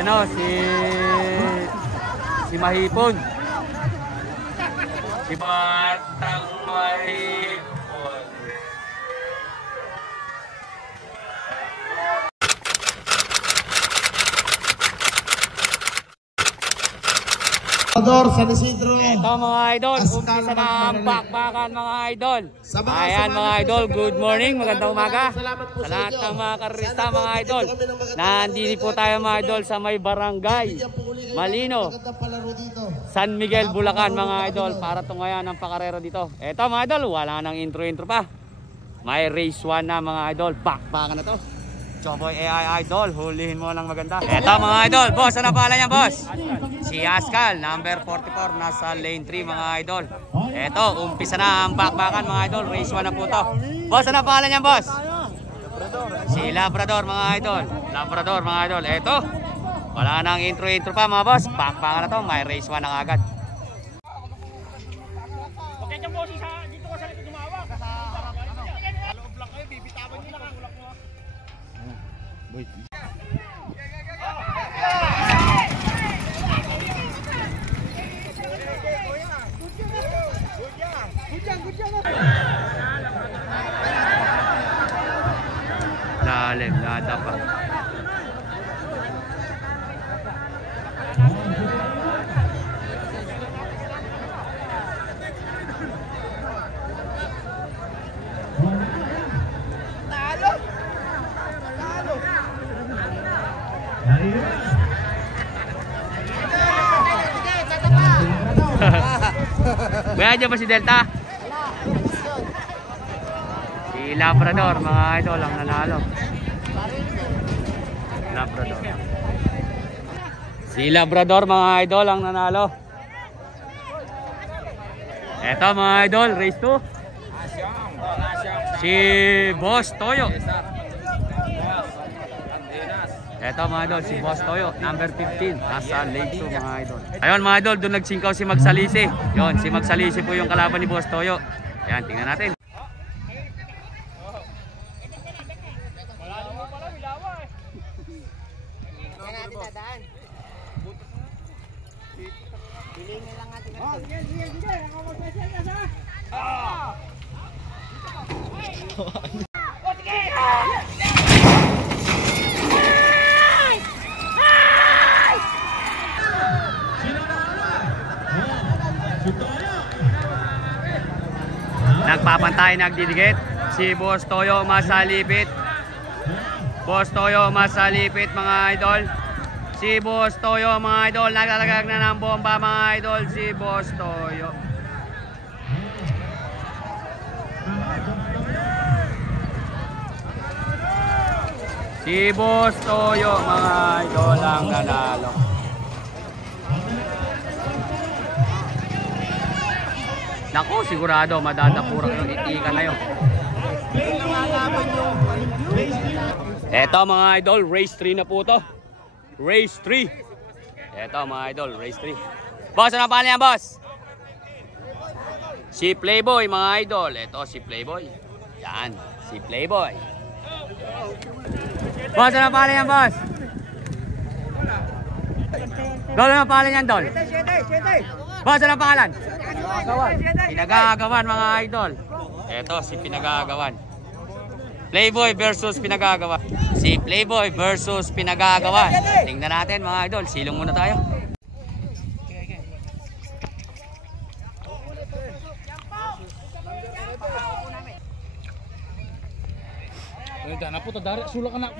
ano, si Mahipon. Si Batang Mahipon. San Isidro. Ito mga idol, umpisa na ang bakbakan mga idol. Ayan mga idol, good morning, magandang umaga. Sa lahat ng mga karista mga idol. Nandito po tayo mga idol sa may barangay Malino, San Miguel, Bulacan mga idol. Para tungayan ang pakarera dito. Ito mga idol, wala nang intro pa. May race 1 na mga idol, bakbakan na to. Choboy AI Idol, hulihin mo lang maganda. Eto mga idol, boss, ano pala niya boss? Si Askal, number 44, nasa lane 3 mga idol. Eto, umpisa na ang bakbakan mga idol, race 1 na po to. Boss, ano pala niya boss? Si Labrador mga idol. Labrador mga idol, eto. Wala nang intro pa mga boss, bakbakan na to, may race 1 na agad. Okay dyan boss, dito ka sa likod dumawak. Sa harap, loob lang kayo, bibitawan nyo lang ang ulak mo. Boy. Lalim, nada pa. Kaya dyan ba si Delta? Si Labrador mga idol ang nanalo. Labrador. Si Labrador mga idol ang nanalo. Eto mga idol, race 2. Si Boss Toyo. Eto mga idol, si Boss Toyo, number 15, nasa lane 2 mga idol. Ayun mga idol, doon nagsingkaw si Magsalisi. Yun, si Magsalisi po yung kalaban ni Boss Toyo. Ayan, tingnan natin. Nagpapantay, nagdidikit. Si Boss Toyo masalipit. Boss Toyo masalipit mga idol. Si Boss Toyo mga idol, naglalagag na ng bomba mga idol. Si Boss Toyo. Si Boss Toyo mga idol ang nanalo. Naku, sigurado madadapurang yung itika na yun. Eto mga idol, race 3 na po to. Race 3. Eto mga idol, race 3. Boss, ano pa niya boss? Si Playboy mga idol. Eto si Playboy. Yan, si Playboy. Boss, ano pa niya boss? Dol, ano pa niya Dol? Boss, ano pangalan? Pinagagawan mga idol. Eto si Pinagagawan. Playboy versus Pinagagawan. Si Playboy versus Pinagagawan. Tingnan natin mga idol. Silong muna tayo. Na po to dari sulak anak.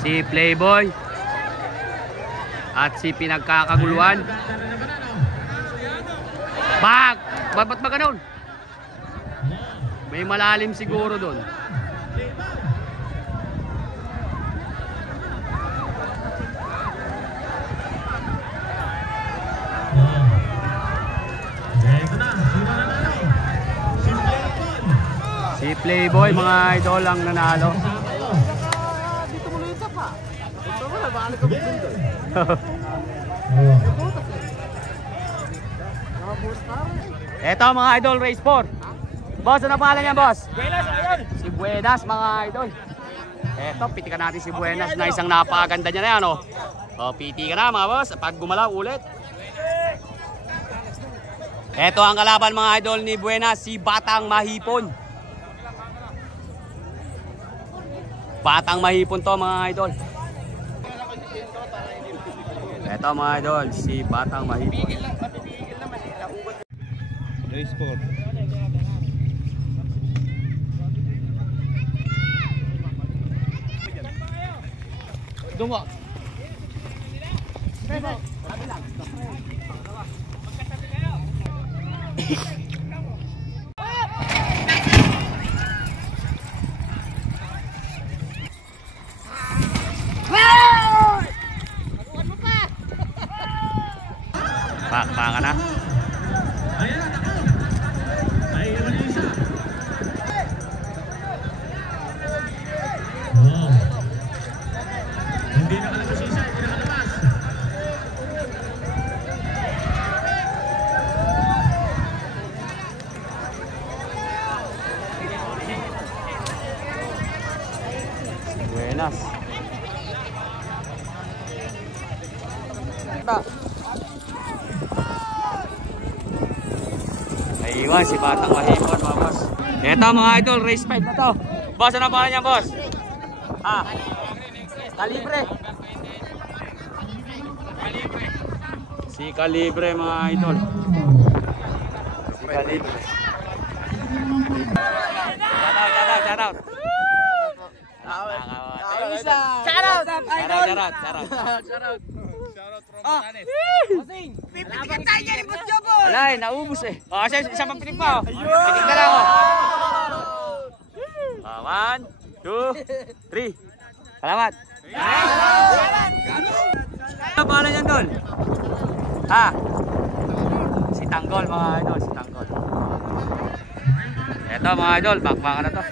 Si Playboy at si Pinagkakaguluhan. Ba't ba ganun? May malalim siguro doon. Si Playboy mga idol ang nanalo. Eto mga idol, race 4. Boss, ano pangalan niya, boss? Buenas, ayun. Si Buenas, mga idol. Eto, pitikan natin si Buenas na isang napakaganda niya na yan, oh. O, piti ka na mga boss, pag gumalaw ulit. Eto ang kalaban mga idol ni Buenas, si Batang Mahipon. Batang Mahipon to mga idol. Eto mga idol, si Batang Mahipon. Race 4. Dungo. Pakpa ka na. Buenas. Naiwan si Batang Mahipon mga boss. Ito mga idol, race 5 na to. Boss, ano pangalan niya, boss? Ah, Kalibre. Si Kalibre mga idol. Si Kalibre. Shout out. Pipitikan tayo dyan, Boss Jobol. Alay, naubos eh. O, isa pang pitik mo. Pitik ka lang, o. 1, 2, 3. Salamat. Ano pangalan yan doon? Ha? Si Tanggol mga idol, si Tanggol. Eto mga idol, bakbakan na to.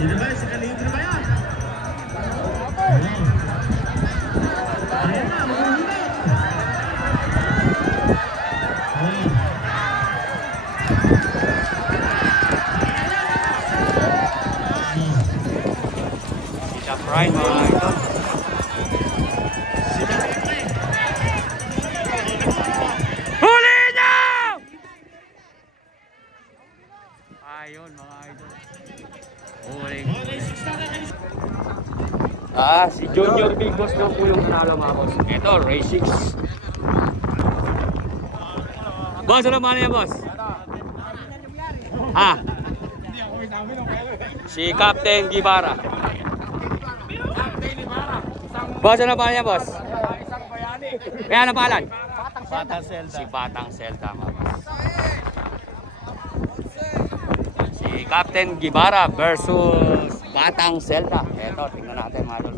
Sino ba? Si Kalibre ba yan? Ayan na, mahulog. Sila Prime mga idol. Huli niya! Ayun mga idol. Huli. Si Junior Big Boss na po yung nanalo mga boss. Ito, race 6. Boss, ano ba niya boss? Ha? Si Captain Gibara. Boss, ano ba niya boss? Kaya ano pangalan? Batang Zelda. Si Batang Zelda mga boss. Si Captain Gibara versus Batang Zelda. Ito, tingnan natin mga idol.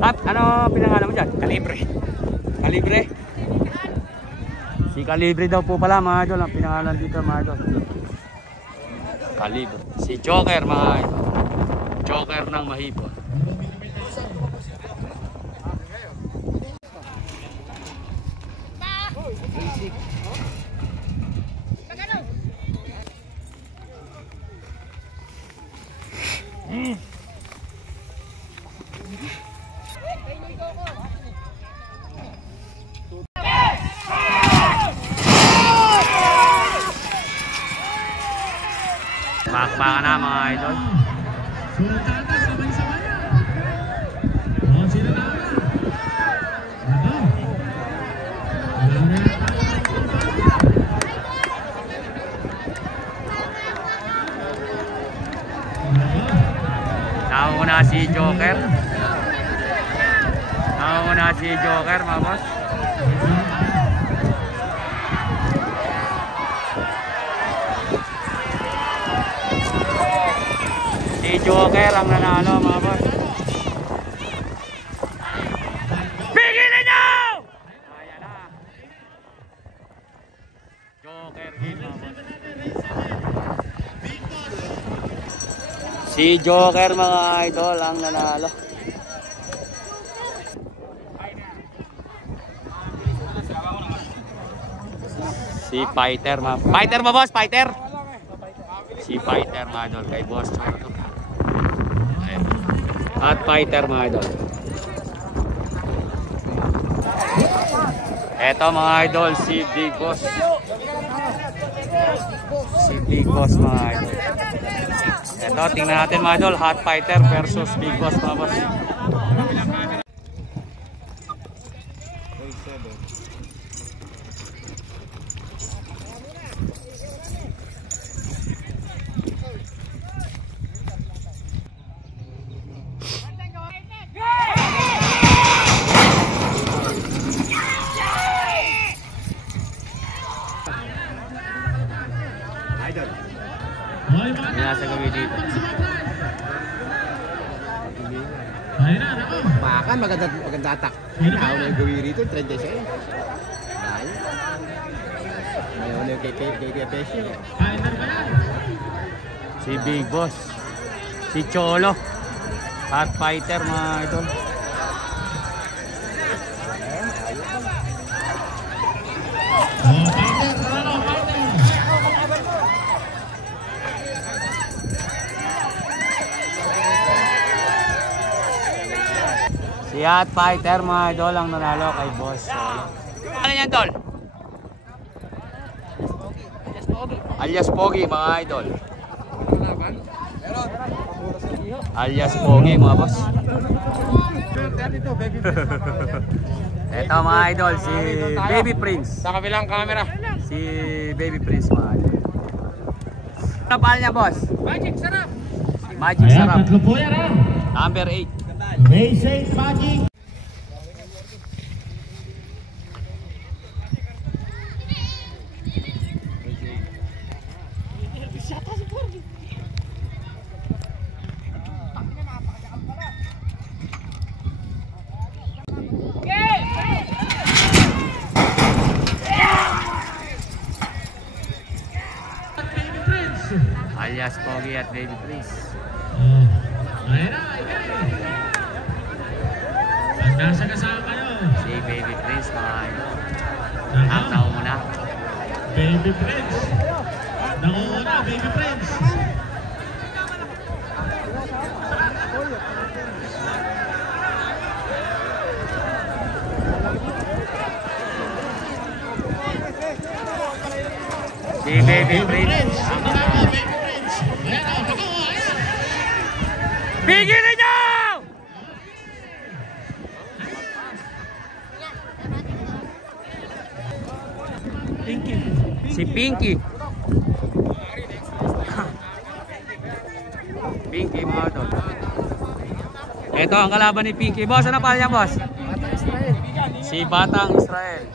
Kap, ano pinangalan mo dyan? Kalibre. Kalibre? Si Kalibre daw po pala mga idol. Ang pinangalan dito mga idol. Kalibre. Si Joker mga idol. Joker ng Mahipon. Bakbakan na mga idol. Sultata, sabay-sabay na. O, sino na? Nauna si Joker. Nauna si Joker mga boss. Si Joker ang nanalo mga boss. Bigilin nyo! Ayan na. Joker game mga boss. Si Joker mga idol ang nanalo. Si Fighter mga. Fighter ba boss? Fighter? Si Fighter mga idol kay boss. At Fighter mga idol. Eto mga idol, si Big Boss. Si Big Boss mga idol. Eto, tingnan natin mga idol, Hot Fighter versus Big Boss mga boss. Hindi nasa gawin dito. Makan, maganda atak. Ako na yung gawin rito, 36. Ngayon na yung kay Pesci. Si Big Boss. Si Cholo. Hot Fighter mga idol. Si Hot Fighter mga idol ang nanalo kay Boss Cholo. Ano yan tol? Alias Pogi mga idol. Alias Pogi mga boss. Ito mga idol, si Baby Prince. Sa kabilang camera. Si Baby Prince mga idol. Ano pa niya boss? Magic sarap. Magic Sarap. Tatlo po yan ha. Number 8. Racing Magic. Alias Pogi at Baby Prince. Ayun na, ang nasa kasama nyo. Si Baby Prince mga idol. Ang nauna. Baby Prince. Nakuuna, Baby Prince. Si Baby Prince. Pigilin nyo! Si Pinky. Pinky mga idol. Ito ang kalaban ni Pinky. Boss, ano pa niya boss? Si Batang Israel.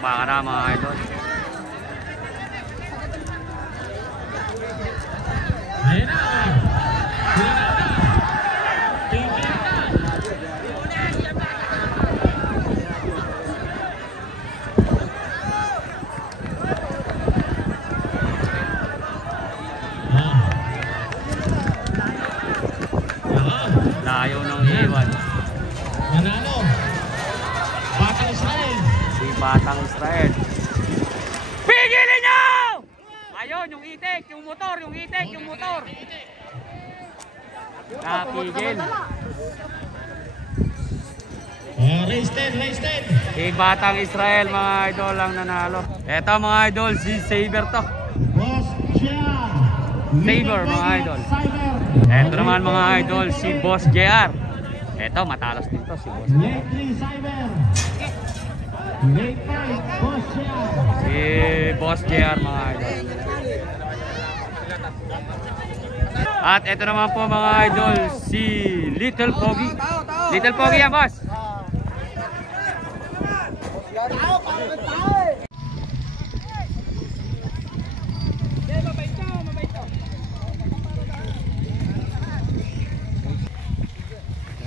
Baka na mga idol. Ayun na. Pinky na. Layo ng iwan. Manalo. Batang Israel. Si Batang Israel. Pigilin nyo! Ayun, yung itik, yung motor, yung itik, yung motor. Napigil. Race 10, race 10. Si Batang Israel mga idol ang nanalo. Eto mga idol, si Saber to. Boss Chia. Saber mga idol. Eto naman mga idol, si Boss JR. Eto, matalas dito si Boss JR. Late 3, Cyber. Late 5, Boss Chia. Si Boss JR mga idol. At ito naman po mga idol, si Little Pogi. Little Pogi yan, boss.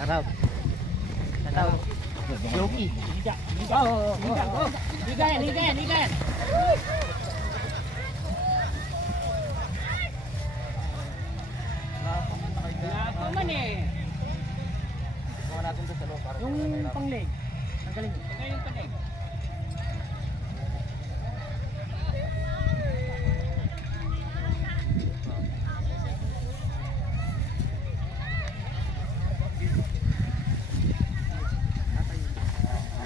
Harap. Tatawag. Yogi. Oo. Ligan. Paman eh. Yung pangleg. Ang galing. Yung pangleg.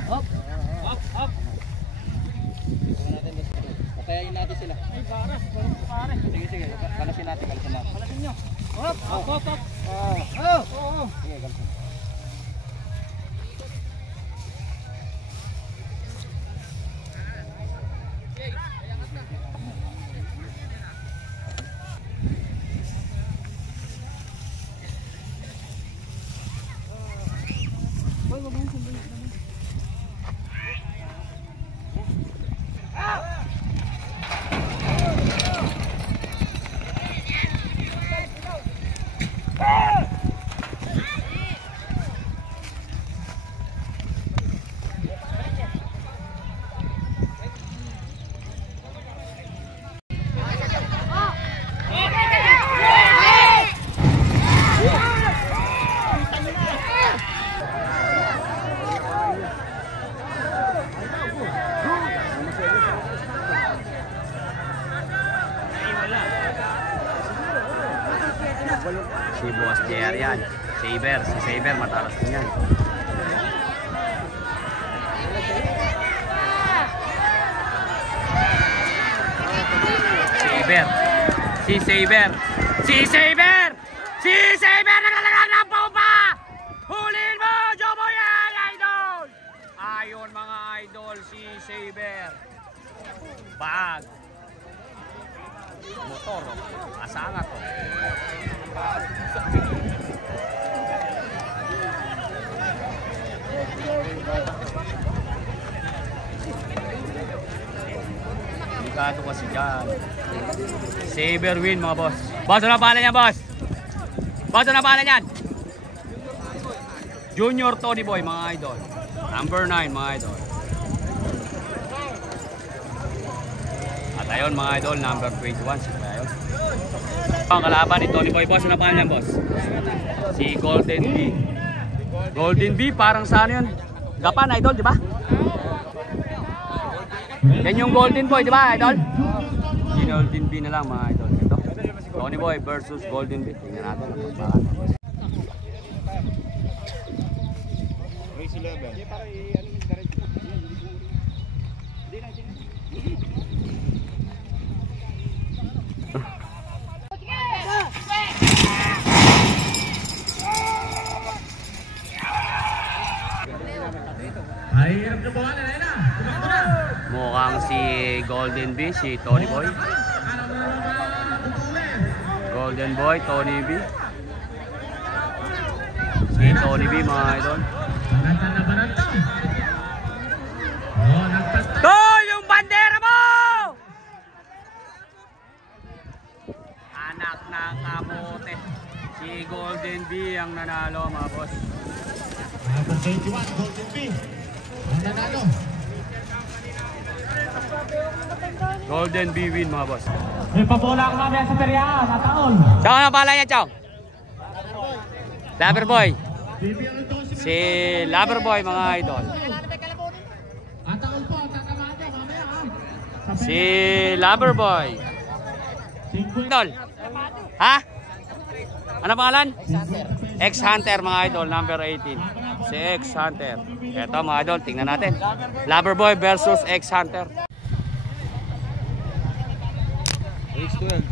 Up. Patayin natin sila. Ay, baras. Sige. Kalasin natin. Kalasin nyo. Up. Oo. Sige, kalasin. Si Boss JR yan. Si Saber, matalas din yan. Si Saber! Naglalag ng paupa! Hulin mo! Jobo yan, idol! Ayun mga idol, si Saber. Bag. Motor. Asanga to. Delikado kasi dyan. Saber win mga boss. Boss, ano pangalan niyan, boss? Boss, ano pangalan niyan? Junior Tony Boy mga idol. Number 9 mga idol. At ayun mga idol, number 21 si Tayon. Ang kalaban ni Tony Boy, boss, ano pangalan niyan, boss? Si Golden B. Golden B, parang saan yun? Gapan, idol, di ba? Yan yung Golden Boy, di ba, idol? Si Golden B na lang, mga idol. Ito, Tony Boy versus Golden B. Tingnan natin ang pagbakan. Race 11. Hirap na buwan na. Mukhang si Golden B, si Tony Boy. Golden Boy, Tony B. Si Tony B mga idol. To! Yung bandera mo! Anak ng kamote. Si Golden B ang nanalo mga boss. Number 21, Golden B. Ang nanalo. Golden B win mga boss. May pabola ako mamaya sa peryahan, nataon. Chong, ano pala niya, Chong? Loverboy. Si Loverboy mga idol. Ataon po, tatamada mamaya ha. Si Loverboy. Idol. Ha? Ano pangalan? X-Hunter mga idol, number 18. Si X-Hunter. Eto mga idol, tingnan natin. Loverboy versus X-Hunter. H12.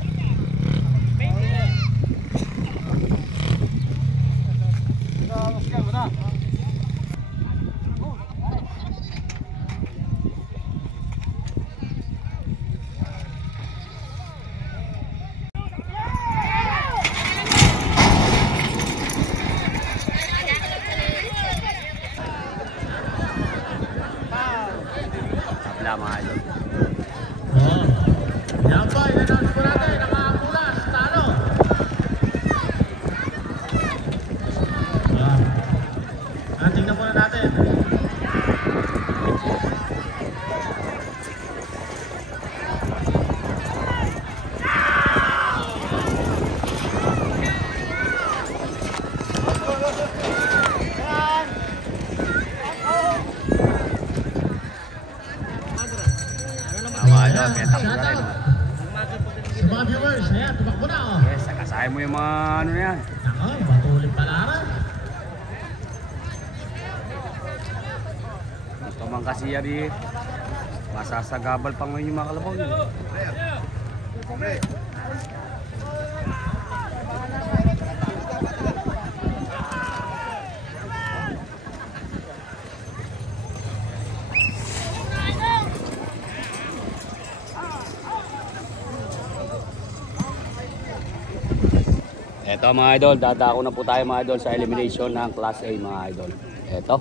Kaya mo yung mga ano na yan. Ako, matulip pala. Ito man kasi yan eh. Masasagabal pa ngayon yung mga kalabaw niya. Ito mga idol, dadako na po tayo mga idol sa elimination ng Class A mga idol. Ito.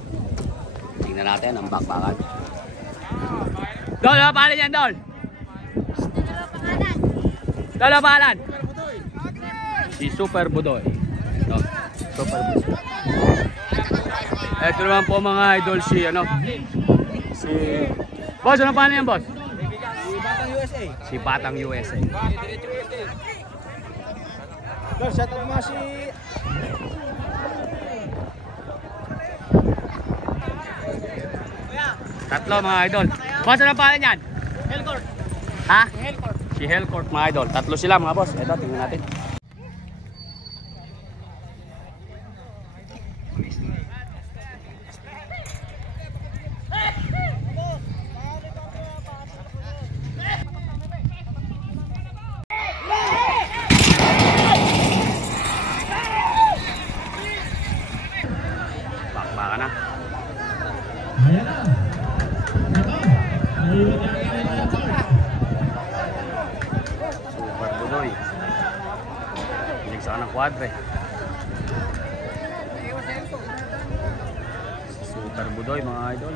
Tingnan natin ang bakbakan. Dol, ano pangalan yan, Dol? Dol, ano pangalan? Si Super Budoy. No, Super Budoy. Ito naman po mga idol si ano? Si Boss, ano pangalan yan, Boss? Si Batang USA. Si Batang USA. Dol, shout out mga si... Tatlo mga idol. Boss, ano pangalan yan? Hellcourt. Ha? Hellcourt. Si Hellcourt mga idol. Tatlo sila mga boss. Ito, tingnan natin. Bakbakan na. Ayan na. Ito. Naiwan na ito. Super Budoy. Hilig sa kanang kwadre. Super Budoy mga idol.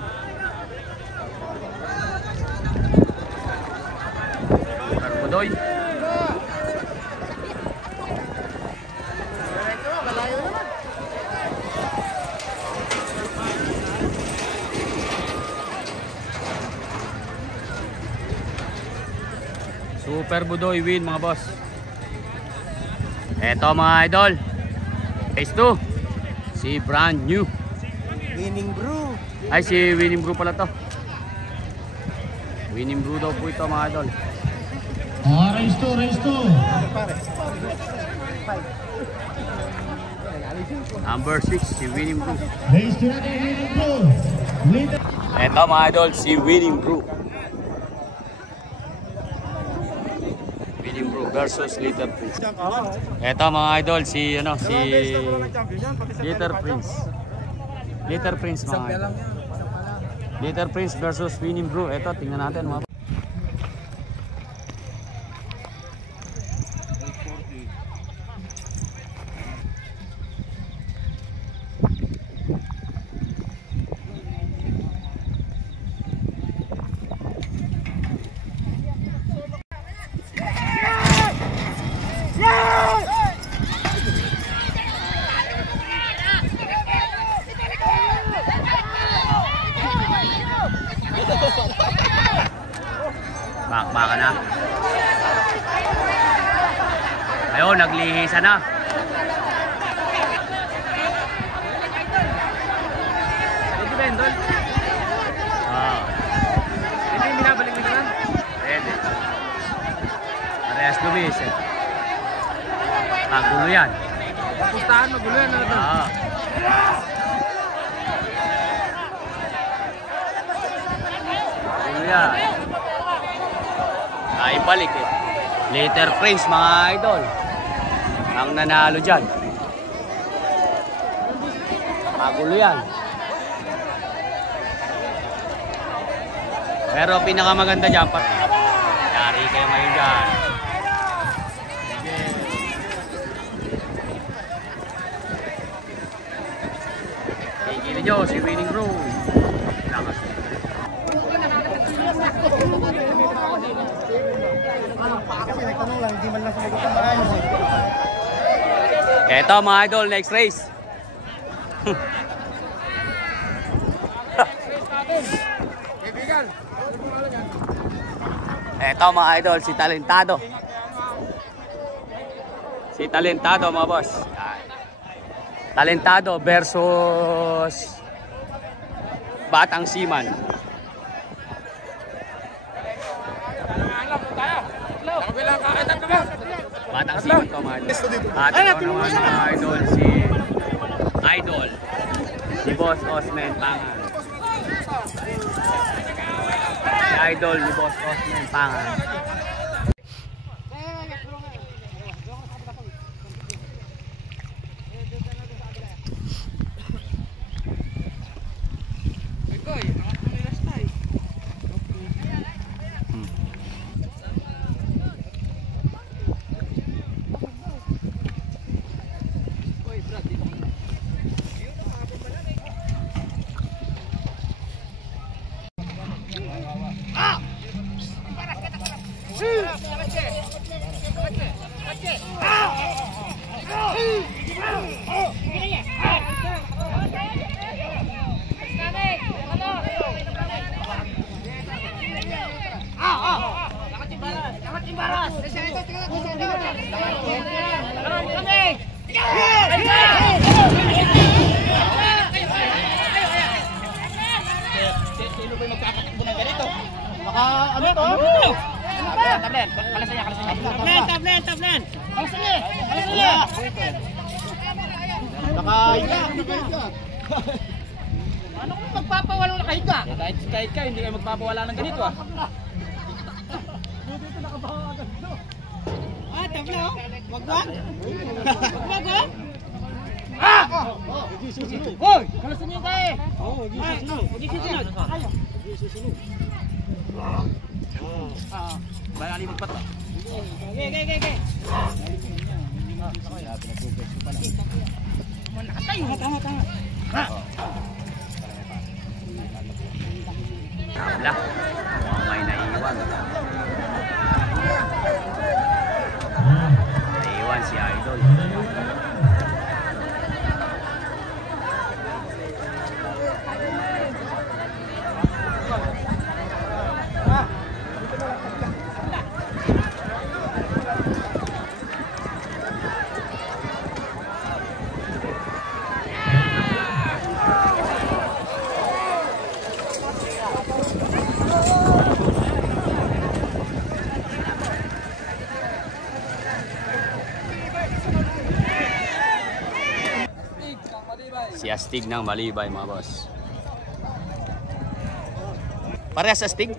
Super Budoy. Super Budoy win mga boss. Eto mga idol. Phase 2. Si Brand New. Winning Brew. Ay si Winning Brew pala to. Winning Brew daw po ito mga idol. Oh, race 2, race 2. Number 6 si Winning Brew. Race 2 natin, Winning Brew. Leader. Eto mga idol si Winning Brew. Winning Brew versus Little Prince. Eto mga idol si ano si Little Prince. Little Prince mga idol. Little Prince versus Winning Brew. Eto tingnan natin mga. Bakbaka na. Ayun, naglihisa na. Pwede ba yun doon? Hindi binabalik mo na? Pwede. Parehas lumis eh. Magulo yan. Pustahan, magulo yan. Magulo yan. Naibalik eh. Little Prince mga idol. Ang nanalo dyan. Magulo yan. Pero pinakamaganda dyan pa. Yari kayo ngayon dyan. Tigilin nyo si Winning Brew. Lakas. Eto mga idol, next race. Eto mga idol, si Talentado. Si Talentado mga boss. Talentado versus Batang Seaman. Batang Sikat to mga idol. At ito naman mga idol, si Idol. Si Boss Osman Pangan. Si Idol, si Boss Osman Pangan. Sino ba yung magkakatakbo ng ganito? Baka ano to? Tablet. Kalasan niya. Tablet. Kalasan niya. Nakahiga. Ano kung magpapawala ng nakahiga? Kahit ka, hindi kayo magpapawala ng ganito ah. Dito nakabawa agad no. Tablet oh. Wag. Hoy! Kalasan niyo kayo! Oo, susunod. Bali magpata. Okay. Tama. Tabla. May naiwan. Naiwan si Idol. Si Astig ng Malibay mga boss. Parehas Astig?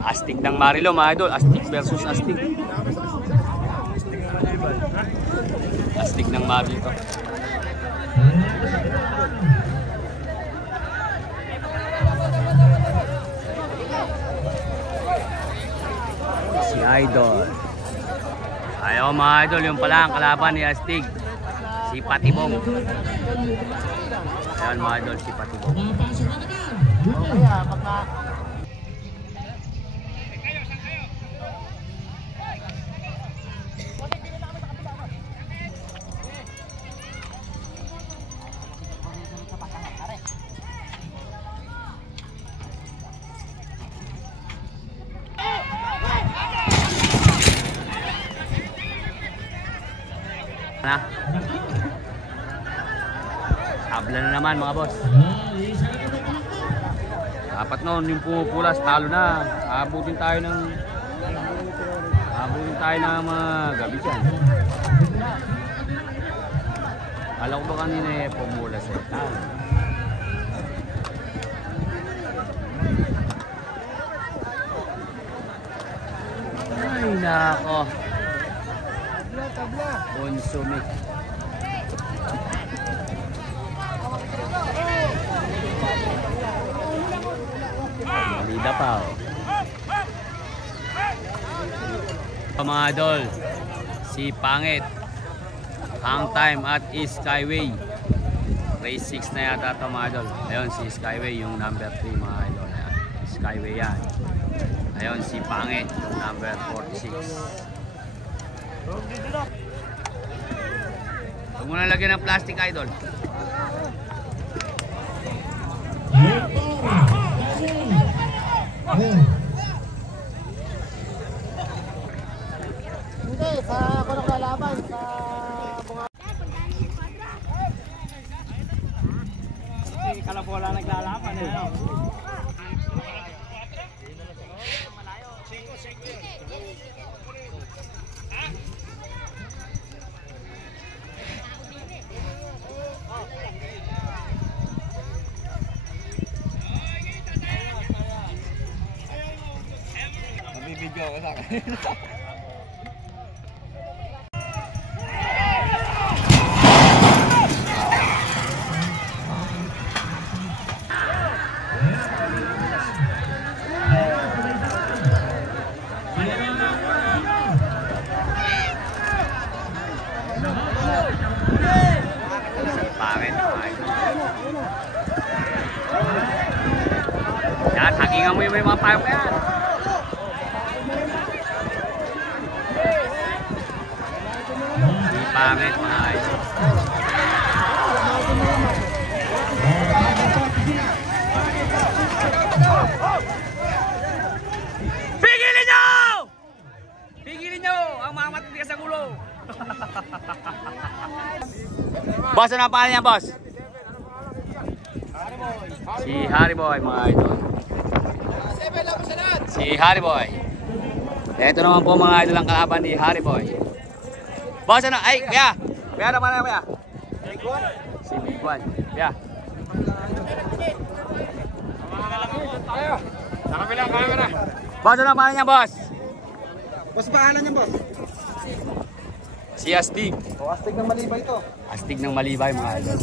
Astig ng Marilo mga idol. Astig versus Astig. Astig ng Marilo. Si Idol. Ayaw mga idol, yung pala ang kalaban ni Astig, si Patibong. Ayan mga idol, si Patibong. Na. Tabla na naman mga boss. Dapat noon yung pumupulas, talo na. Abutin tayo ng mga gabi dyan. Alam ko ba kanina pumulas talo. Ay nako. Consume. Malida pa mga idol, si Pangit, Hang Time at Skyway. Race 6 na yata ito mga idol. Ayun si Skyway yung number 3 mga idol. Ayan, Skyway yan. Ayun si Pangit yung number 46. Huwag mo na lagyan ng plastic idol. Hindi, sa kunong lalaban, sa bunga. Kasi kalabola naglalaban eh. 5-5 yun. Yan, hagingan mo yung mga payong yan. Pangit mga idol. Pigilin nyo! Pigilin nyo ang mga matitigas sa gulo. Boss, ano ang pangalan niya, boss? Si Harry Boy, mga idol. Si Harry Boy. Ito naman po mga idol ang kalaban ni Harry Boy. Boss, ano? Ay, kuya! Kuya naman na, kuya. Si Big One. Kuya. Nakabilang kami na. Boss, ano ang pangalan niya, boss? Boss, pangalan niya, boss? Si Astig. O, Astig ng Malibay ito. Astig ng Malibay, mga idol.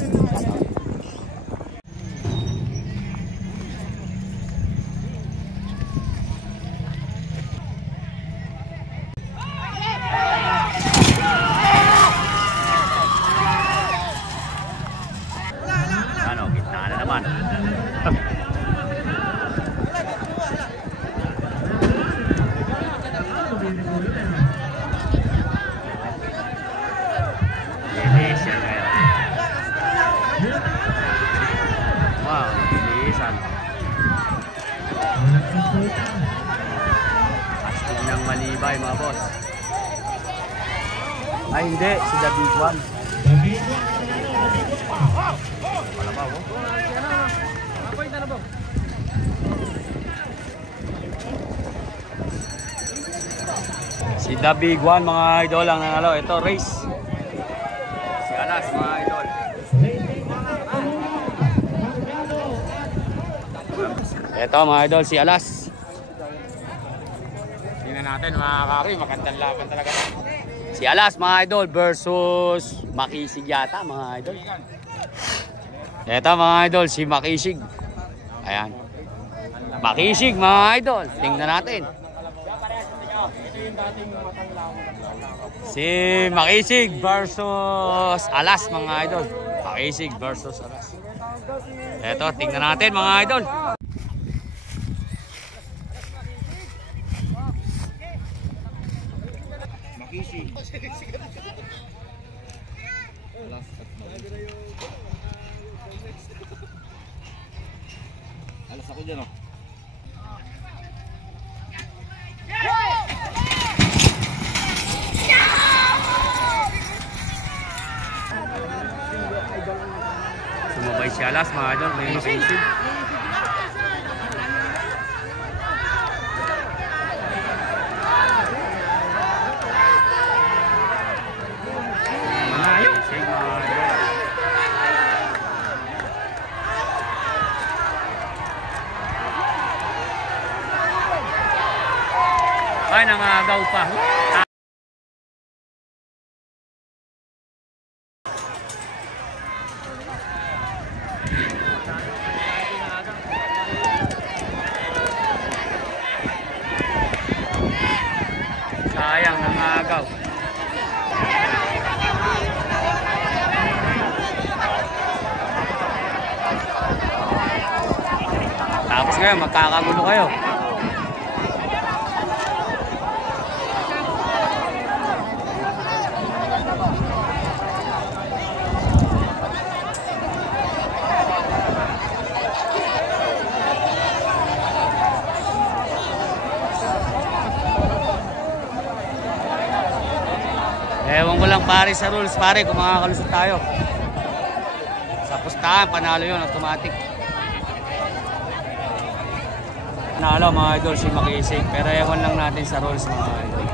Ano, gitna na naman. Wow, bilisan. Astig ng Malibay, mga boss. Ay, hindi. Si The Big One. Malabaw, oh. Si The Big One, mga idol, ang nanalo. Ito, race. Si Alas, mga idol. Ito, mga idol, si Alas. Tingnan natin mga kaki, magandang laban talaga. Si Alas, mga idol, versus Makisig yata, mga idol. Ito, mga idol, si Makisig. Ayan. Makisig, mga idol. Tingnan natin. Si Makisig versus Alas, mga idol. Makisig versus Alas. Ito, tingnan natin, mga idol. Makisig. Alas ako dyan, oh. Sumabay si Alas, mga idol. May Makisig. Ay, nangagaw pa. Sayang, nangagaw. Tapos ngayon, magkakagulo kayo. Ewan ko lang pare sa rules pare kung makakalusot tayo. Sa pustahan, panalo yun, automatic. Panalo mga idol si Makisig, pero ewan lang natin sa rules mga idol.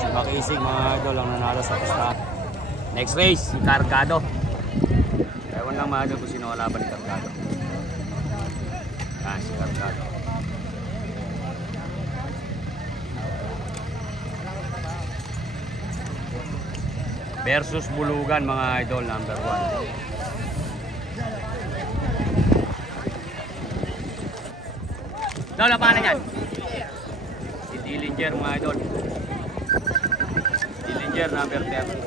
Si Makisig mga idol ang nanalo sa pustahan. Next race, si Cargado. Ewan lang mga idol kung sino kalaban ni Cargado. Yan si Cargado. Versus Bulugan mga idol, number 1. Lola, paano yan? Si Dillinger mga idol. Dillinger number 30.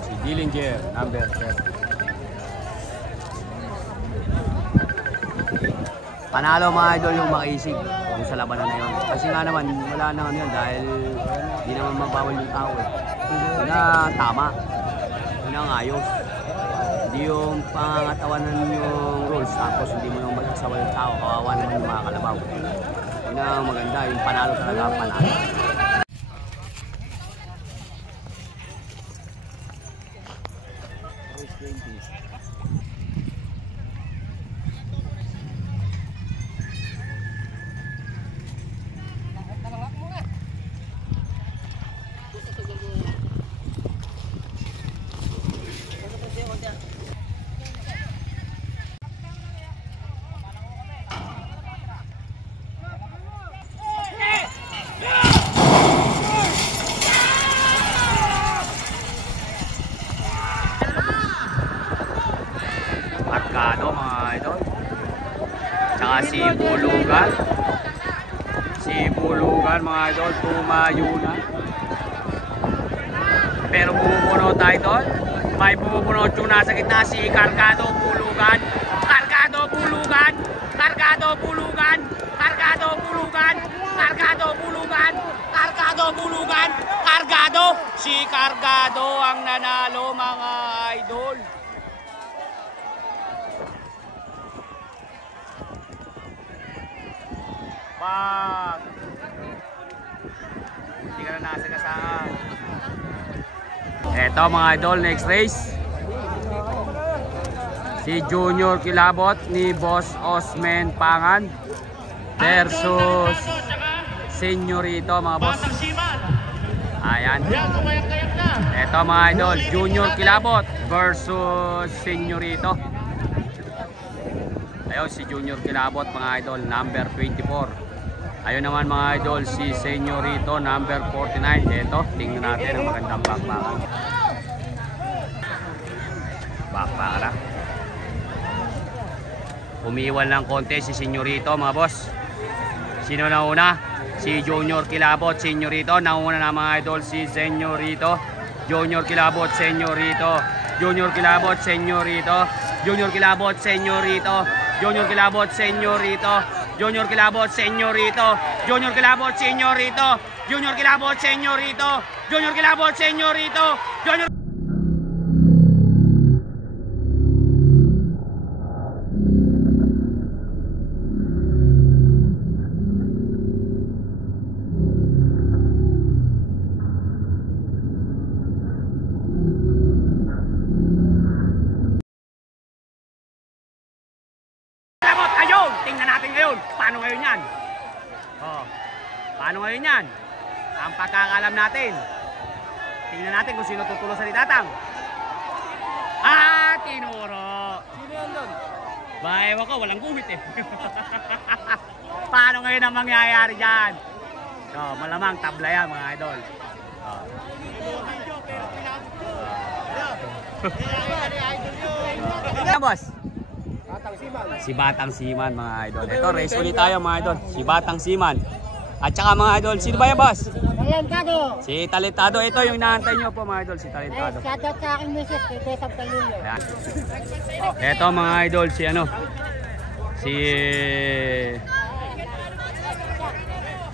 Si Dillinger number 30. Panalo mga idol yung Makisig yung sa labanan na yun. Kasi nga naman wala na ano yun dahil hindi naman mabawal yung tao eh. Yun na tama. Yun ang ayos. Hindi yung pangatawanan yung rules tapos hindi mo yung magsasawal yung tao. Kawawa naman yung mga kalabaw. Yun ang maganda. Yung panalo talaga ang panalo. Cargado mga idol. Tsaka si Bulugan. Si Bulugan mga idol, tumayo na. Pero bumubuno tayo doon. May bumubuno yung nasa gitna si Cargado Bulugan. Cargado Bulugan. Cargado Bulugan. Cargado Bulugan. Cargado Bulugan. Cargado Bulugan. Cargado. Si Cargado ang nanalo mga idol. Bang! Hindi ka na nasagasaan. Eto mga idol, next race. Si Junior Kilabot ni Boss Osman Pangan versus Senyorito mga boss. Ayan. Eto mga idol, Junior Kilabot versus Senyorito. Ayun si Junior Kilabot mga idol, number 24. Ayun naman mga idol, si Senyorito, number 49. Ito, tingnan natin ang magandang bakbakan. Bakbakan na. Umiiwan ng konti si Senyorito mga boss. Sino na una? Si Junior Kilabot, Senyorito. Nauna na mga idol si Senyorito. Junior Kilabot, Senyorito. Junior Kilabot, Senyorito. Junior Kilabot, Senyorito. Junior Kilabot, Senyorito. Junior Kilabot, Senyorito. Junior Kilabot, Senyorito. Junior Kilabot, Senyorito. Junior Kilabot, Senyorito. Junior tingnan natin ngayon. Paano ngayon yan? Oh, paano ngayon yan? Ang pagkakalam natin. Tingnan natin kung sino tutulo sa Tatang. Ah, tinuro. Sino yan doon? Baewa ko, walang gumit eh. Paano ngayon ang mangyayari dyan? So, malamang tabla yan mga idol. Oh. Boss? Si Batang Siman mga idol. Ito race ulit tayo mga idol. Si Batang Siman. At saka mga idol, sino ba yan boss? Talentado. Si Talentado. Ito yung inaantay nyo po mga idol, si Talentado. Shoutout sa aking misis, kay Tessa Palulio. Ayan. Ito mga idol, si ano?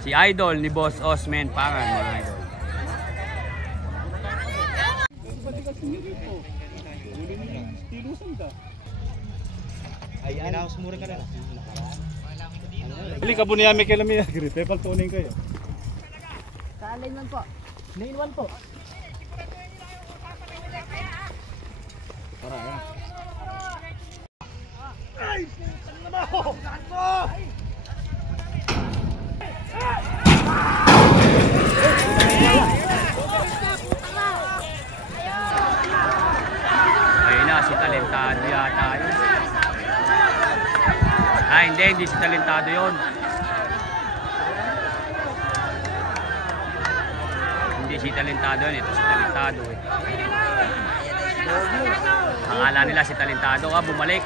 Si idol ni Boss Osman Pangan mga idol. Ay, ano, sumura ka na. Bili ka po niya may kailan may agri. Pepal tuning kayo. Sa Lane 1 po. Lane 1 po. Tara, yan. Ay! Ano ba ako? Hindi si Talentado yun. Hindi si Talentado yun. Ito si Talentado eh. Akala nila si Talentado bumalik.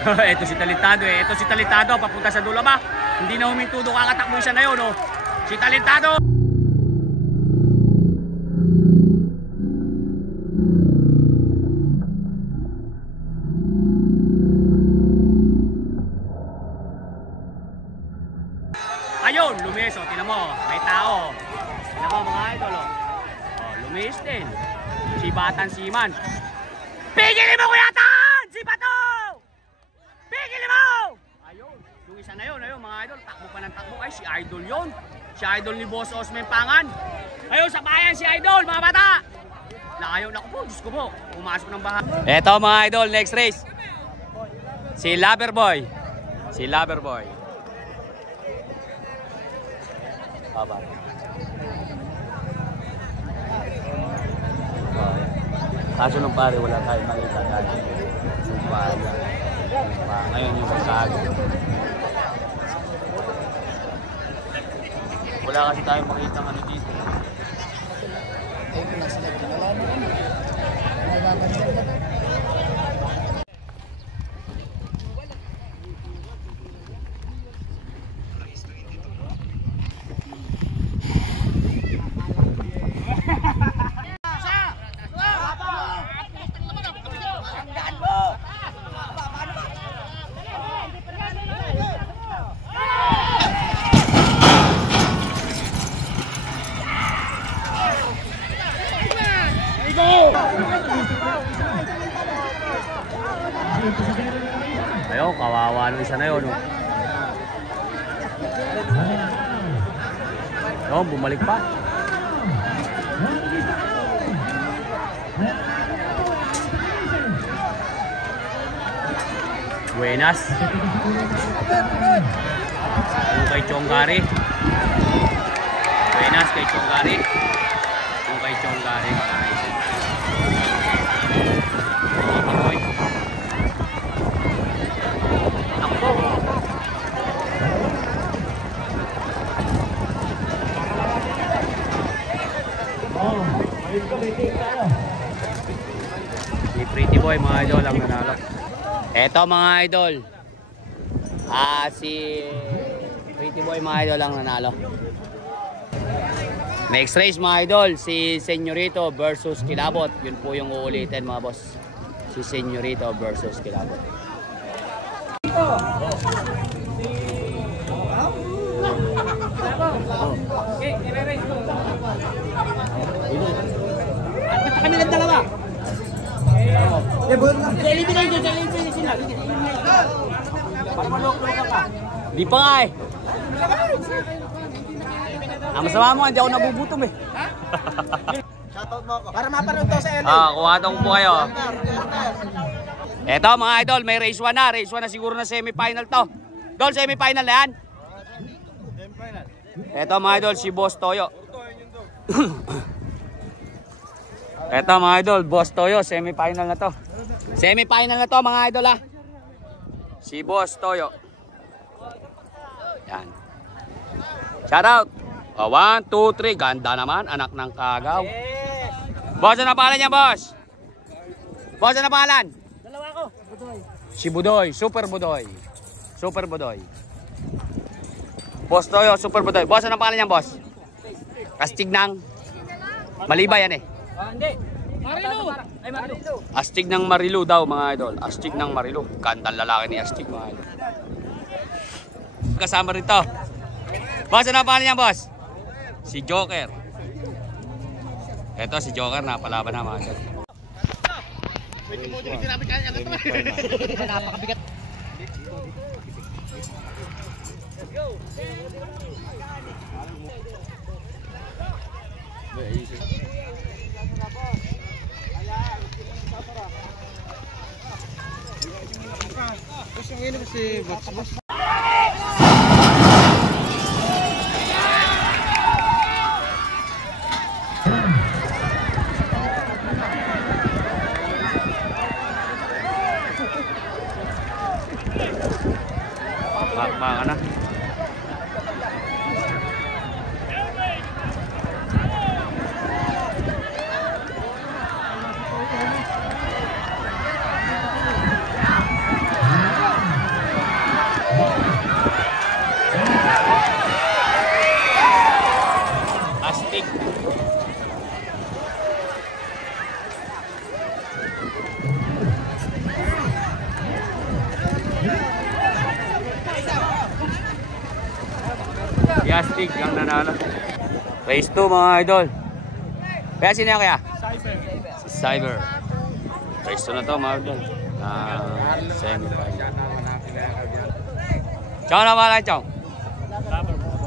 Ito si Talentado eh. Ito si Talentado papunta sa dulo ba? Hindi na humintudo, kakatakbo siya na yun oh. Si Talentado. Ayun, lumis oh. Tingnan mo, may tao. Tingnan mo mga idol oh. Lumis din. Si Batan Siman. Pigilin mo Kuya Tan! Si Bato! Pigilin mo! Ayun, yung isa na yun, ayun mga idol, takbo pa ng takbo. Ay, si Idol yun. Si Idol ni Boss Osman Pangan. Ayun, sa bayan si Idol, mga bata. Ayaw na ko po, Diyos ko po. Pumasok ng bahay. Eto mga idol, next race. Si Loverboy. Si Loverboy. Baba. Kaso nung pare, wala tayong makita dahil ngayon yung pagkago. Wala kasi tayong makita ano dito. Ayun, kawawa nung isa na yun. Oh, bumalik pa. Buenas. Yung kay Chonggari. Buenas kay Chonggari. Yung kay Chonggari. Si Pretty Boy mga idol ang nanalo. Eto mga idol. Si Pretty Boy mga idol ang nanalo. Next race mga idol, si Senyorito versus Kilabot. Yun po yung uulitin mga boss. Si Senyorito versus Kilabot. Okay, i-race mo. Basta kami ng dalawa. Elimination na. Para malok-lok ka pa. Di pa nga eh. Ang masama mo, hindi ako nabubutom eh. Shoutout mo ako. Para mapanood to sa LA. Kuhatong po kayo. Eto mga idol, may race 1 na. Race 1 na siguro na semi-final to. Dol, semi-final na yan? Semi-final. Eto mga idol, si Boss Toyo. Eto mga idol, Boss Toyo, semi-final na to. Semi-final na to mga idol ha. Si Boss Toyo. Yan. Shout out. 1, 2, 3. Ganda naman, anak ng Kagaw. Boss, ano pangalan niya, boss? Boss, ano pangalan? Dalawa ko. Budoy. Si Budoy, Super Budoy. Super Budoy. Boss Toyo, Super Budoy. Boss, ano pangalan niya, boss? Astig ng Malibay yan eh. Hindi. Marilu. Ay, Marilu. Astig ng Marilu daw mga idol. Astig ng Marilu. Gandang lalaki ni Astig mga idol. Kasama rin to. Boss, ano pangalan niya, boss? Si Joker. Eto si Joker, napalaban na mga idol. Napakabigat. Bakbakan na. Astig. Astig ang nanalo. Race 2 mga idol. Kaya sino yan kaya? Si Cyber. Race 2 na to mga idol. Semi-final. Chow na pala, Chow.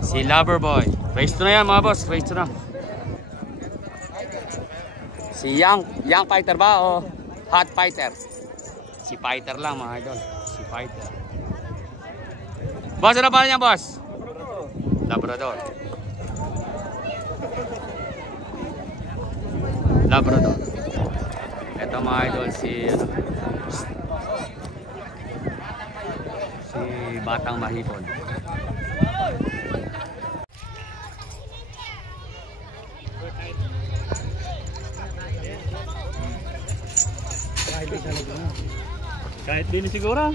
Si Loverboy. Race 2 na yan mga boss. Race 2 na. Si Young Fighter ba o Hot Fighter? Si Fighter lang mga idol. Si Fighter. Boss, ano pala niya boss? Labrador. Labrador. Ito mga idol si Batang Mahipon. Kahit din siguro.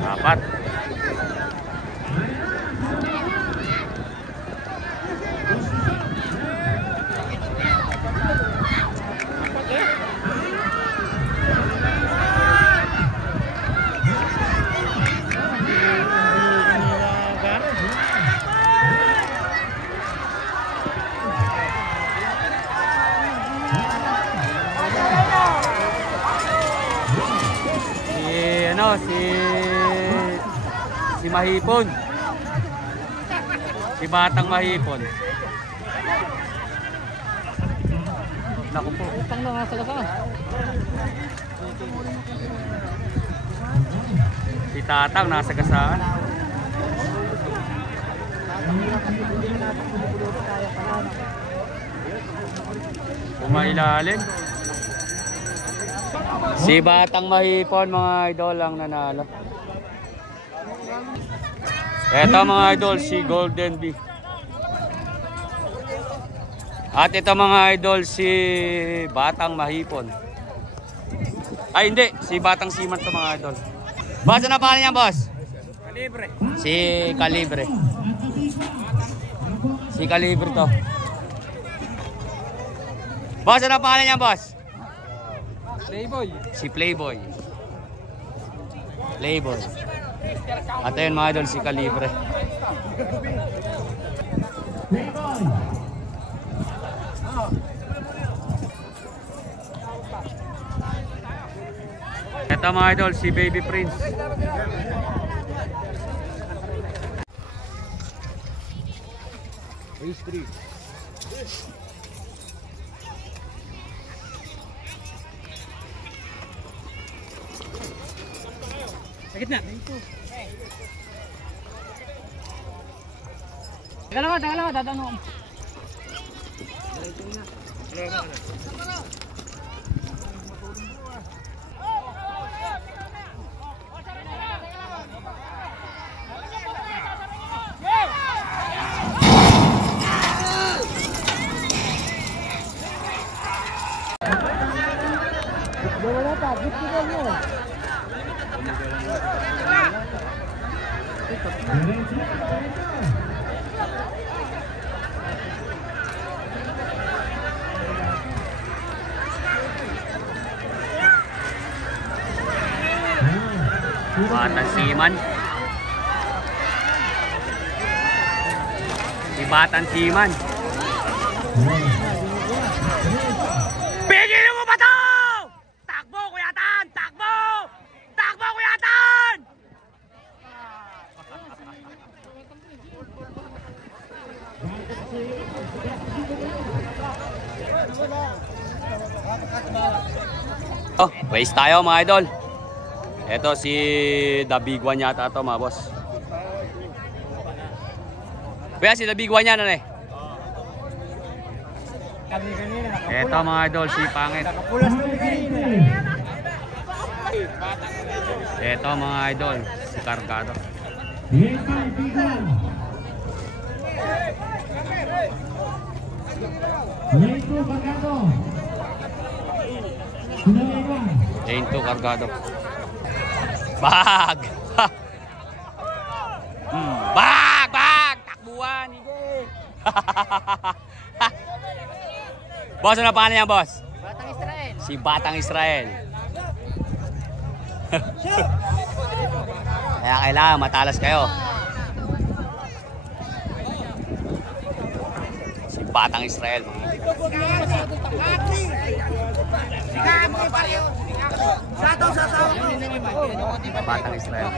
Apat. Si Mahipon. Si Batang Mahipon. Naku po. Utang na nga sa gasaan. Si Tatang nasa gasaan. Umailalim. Si Batang Mahipon mga idol ang nanalo. Ito mga idol si Golden Bee. At ito mga idol si Batang Mahipon. Ay hindi, si Batang Siman to mga idol. Boss, ano pangalan niya boss? Calibre. Si Calibre. Si Calibre to. Boss, ano pangalan niya boss? Playboy. Si Playboy. Playboy. At ayun mga idol si Calibre. Ito mga idol si Baby Prince. Race 3. Sakit na. Tagalawa, dadano. Wala pa, gusto ko mo. Diretso. Batang Siman. Si Batang Siman. Pigilin mo ba to? Takbo, Kuya Tan! Takbo! Takbo, Kuya Tan! Oh, race tayo mga idol. Ito si The Big One yata to mga boss. Kuya, si The Big One yan ano eh? Ito mga idol, si Pangit. Ito mga idol, si Cargado. Lane 2 Cargado. Bag! Bag! Bag! Takbuhan! Boss, ano pangalan niya, boss? Batang Israel. Si Batang Israel. Kaya kailangan matalas kayo. Si Batang Israel. Batang Israel.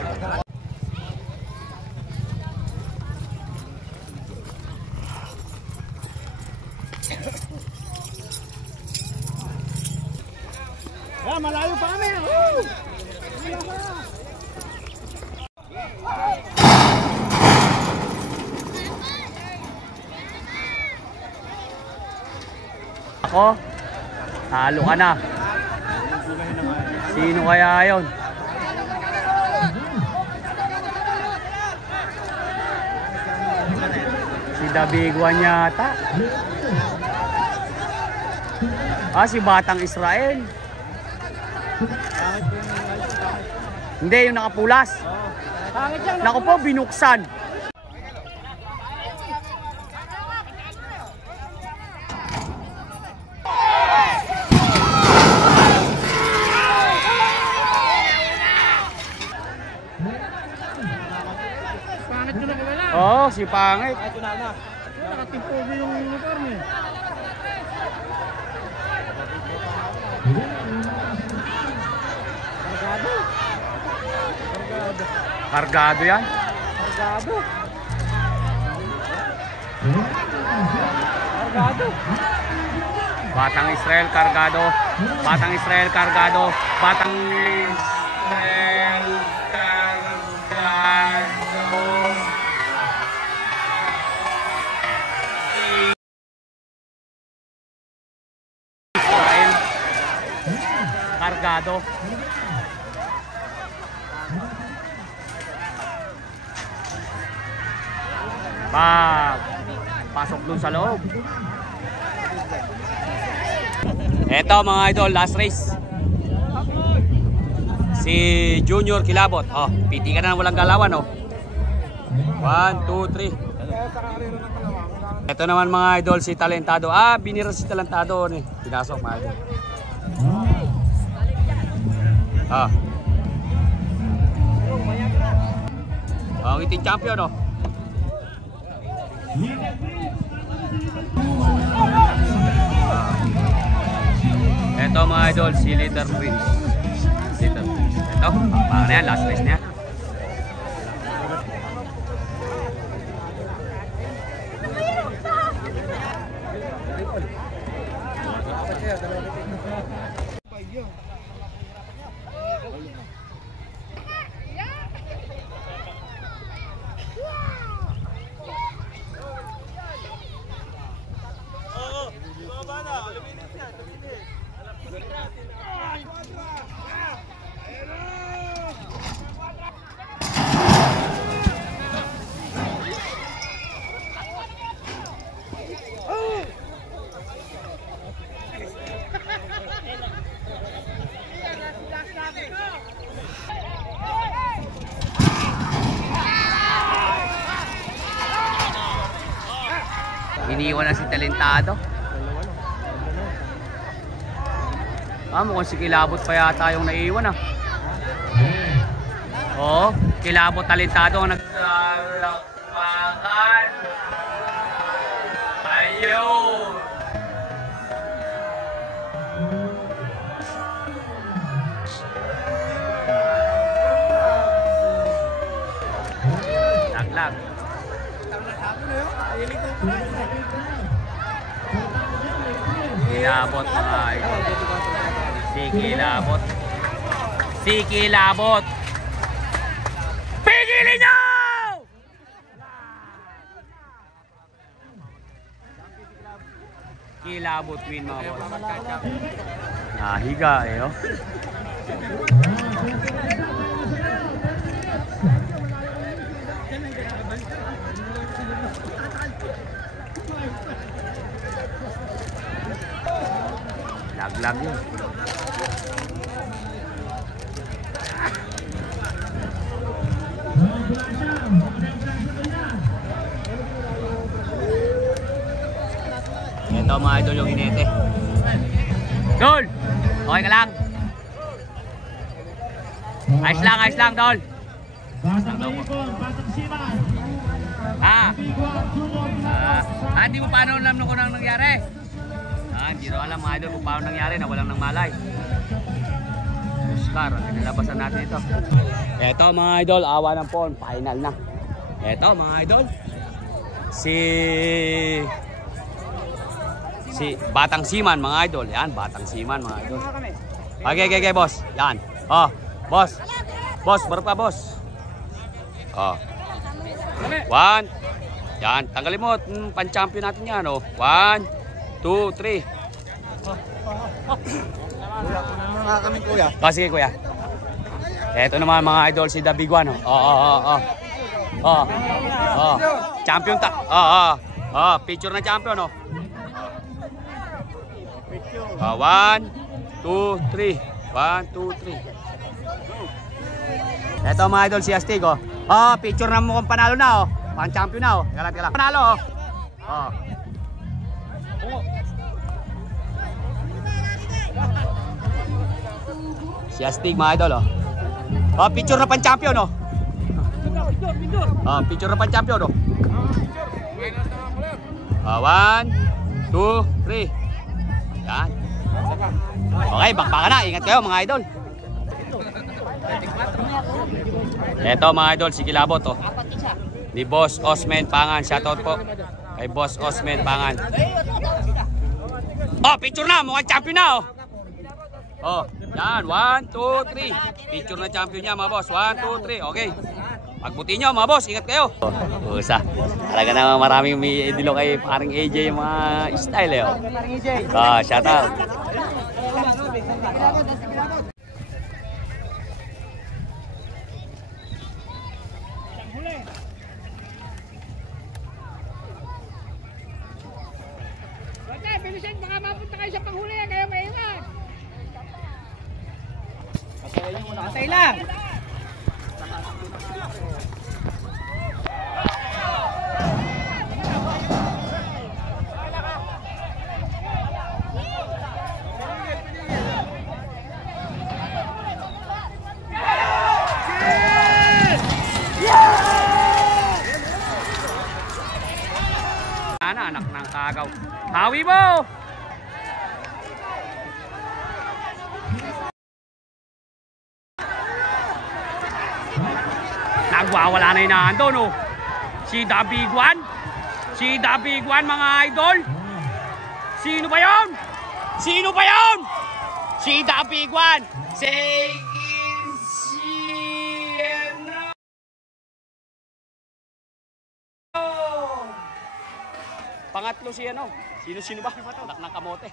Malayo pa kami. Ako, halo ka na. Sino kaya yun? Si The Big One yata. Ah, si Batang Israel. Hindi, yung nakapulas. Naku po, binuksan. Oo, si Pangit. Nakatimpogi yung uniform eh. Cargado yan. Cargado. Cargado. Batang Israel, Cargado. Batang Israel, Cargado. Batang Israel, Cargado. Israel, Cargado. Pasok dun sa loob. Eto mga idol, last race. Si Junior Kilabot. Oh, piti ka na walang galawan oh. 1, 2, 3. Eto naman mga idol, si Talentado. Ah, binira si Talentado eh. Pinasok mga idol. Ah. Ang iting champion oh. Ito mga idol, si Leader Prince. Leader Prince. Ito, paano yan, last race niya. Iniwan na si Talentado. Mukhang si Kilabot pa yata yung naiiwan Oo, Kilabot Talentado ang naglalakpakan. Ayun! Laglag. Kilabot mga idol. Si Kilabot. Si Kilabot. Pigilin nyo! Kilabot win mga boss. Nahiga Laglag yun. Ito mga idol yung hinete. Dol! Okay ka lang? Ayos lang, Dol. Hindi mo paano alam nung unang nangyari? Hindi rin alam mga idol kung paano nangyari na walang nang malay. Oscar, nilalabasan natin ito. Ito mga idol, awa ng phone, final na. Ito mga idol, si Batang Siman mga idol. Yan, Batang Siman mga idol. Okay, boss. Yan. Boss. Boss, barap ka, boss. 1. Yan, tanggalin mo. Pan-champion natin yan, 1, 2, 3. Sige, kuya. Ito naman mga idol, si The Big One. Champion ta. Picture na champion, 1, 2, 3. 1, 2, 3. Ito mga idol, si Astig, picture na mo kung panalo na, pan-champion na, Galat. Panalo, Si Astig mga idol, picture na pan-champion, picture na pan-champion, 1, 2, 3. Yan. Okay, bakbakan na. Ingat kayo mga idol. Ito mga idol, si Kilabot, ni Boss Osman Pangan. Shoutout po kay Boss Osman Pangan. Picture na, mukhang champion na, yan, 1, 2, 3. Picture na champion niya mga boss. 1, 2, 3, okay. Pagbuti nyo mga boss, ingat kayo. Usa, talaga naman maraming may idilo kay paring AJ yung mga style shoutout. Bilisan, baka mapunta kayo sa panghuli yan, kayo maingat. Patay lang. Anak ng kagaw. Hawi mo! Nagwawala na yung nandun, Si The Big One. Si The Big One, mga idol. Sino ba yun? Si The Big One. Pangatlo si Sino ba? Anak ng kamote.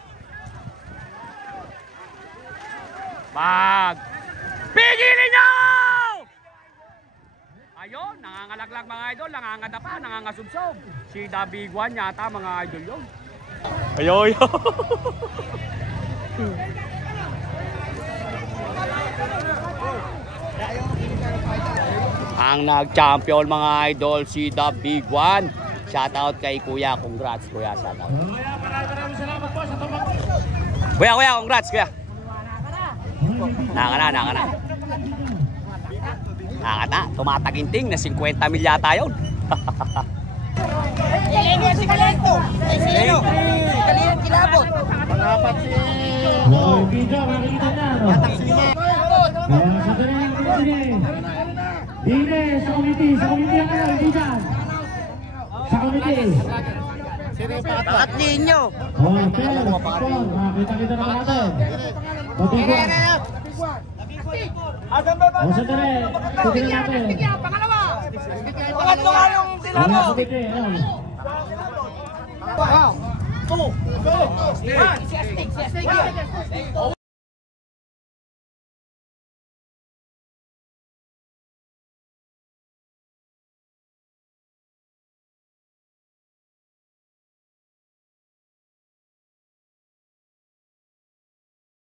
Pigilin nyo! Ayun, nangangalaglag mga idol, nangangadapa, nangangasubsob. Si The Big One yata mga idol yun. Ayoy. Ang nag-champion mga idol, si The Big One. Shoutout kay Kuya. Congrats, Kuya. Shoutout. Maraming salamat po sa tumang. Kuya, congrats, Kuya. Naka na. Nakata, tumataginting na 50 mil yata yun. Si Kalento. Kalento kilabot. Pangapat si... Oh, video, makikita na. Yatak si Ima. Sa kanila, Dine, sa committee ang kanal, hindi dyan. Sa committee. Pakat ninyo. Oh, pero, Paul, makita naman natin. Patungkol. O, sandali. Tignan natin. Pangalawa. Pangatlo nga yung sila mo. Sa committee, ano? Wow. 2.